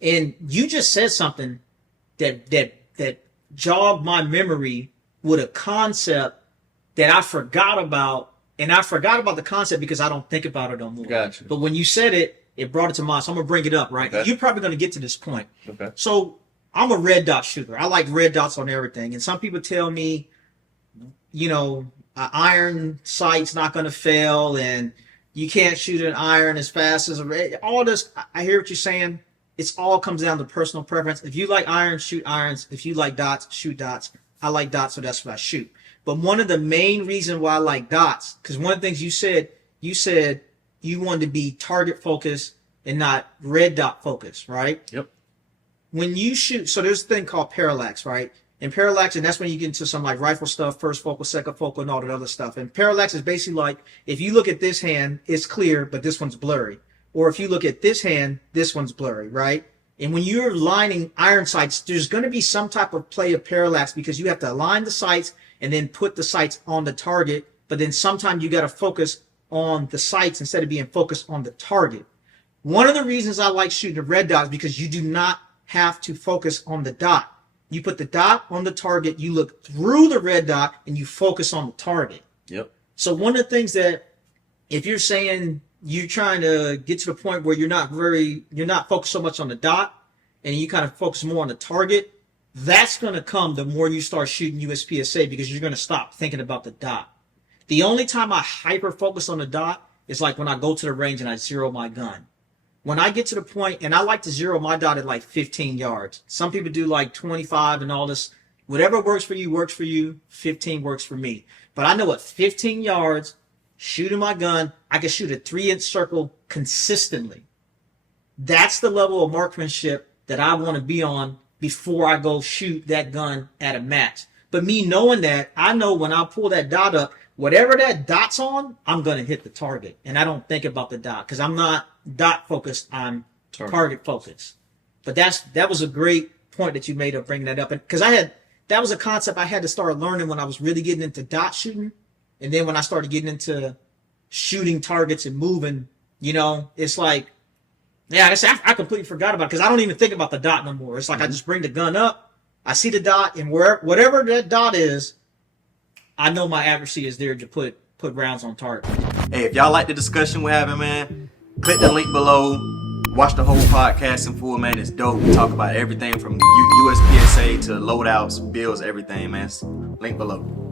And you just said something that jogged my memory with a concept that I forgot about. And I forgot about the concept because I don't think about it no more. Gotcha. But when you said it, it brought it to mind. So I'm going to bring it up, right? Okay. You're probably going to get to this point. Okay. So I'm a red dot shooter. I like red dots on everything. And some people tell me, you know, an iron sight's not going to fail and you can't shoot an iron as fast as a red. All this, I hear what you're saying. It's all comes down to personal preference. If you like irons, shoot irons. If you like dots, shoot dots. I like dots, so that's what I shoot. But one of the main reasons why I like dots, because one of the things you said you wanted to be target focused and not red dot focused, right? Yep. When you shoot, so there's a thing called parallax, right? And parallax, and that's when you get into some like rifle stuff, first focal, second focal, and all that other stuff. And parallax is basically like, if you look at this hand, it's clear, but this one's blurry. Or if you look at this hand, this one's blurry, right? And when you're lining iron sights, there's going to be some type of play of parallax because you have to align the sights and then put the sights on the target. But then sometimes you got to focus on the sights instead of being focused on the target. One of the reasons I like shooting a red dot is because you do not have to focus on the dot. You put the dot on the target, you look through the red dot, and you focus on the target. Yep. So one of the things that, if you're saying you're trying to get to the point where you're not focused so much on the dot, and you kind of focus more on the target, that's going to come the more you start shooting USPSA because you're going to stop thinking about the dot. The only time I hyper focus on the dot is like when I go to the range and I zero my gun. When I get to the point, and I like to zero my dot at like 15 yards. Some people do like 25 and all this. Whatever works for you works for you. 15 works for me. But I know at 15 yards, shooting my gun, I can shoot a 3-inch circle consistently. That's the level of marksmanship that I want to be on before I go shoot that gun at a match. But me knowing that, I know when I pull that dot up, whatever that dot's on, I'm going to hit the target. And I don't think about the dot because I'm not dot focused, I'm target focused. But that was a great point that you made of bringing that up. And because that was a concept I had to start learning when I was really getting into dot shooting. And then when I started getting into shooting targets and moving, you know, it's like, yeah, I completely forgot about it because I don't even think about the dot no more. It's like I just bring the gun up, I see the dot, and whatever that dot is, I know my accuracy is there to put rounds on target. Hey, if y'all like the discussion we're having, man, click the link below. Watch the whole podcast in full, man. It's dope. We talk about everything from USPSA to loadouts, builds, everything, man. Link below.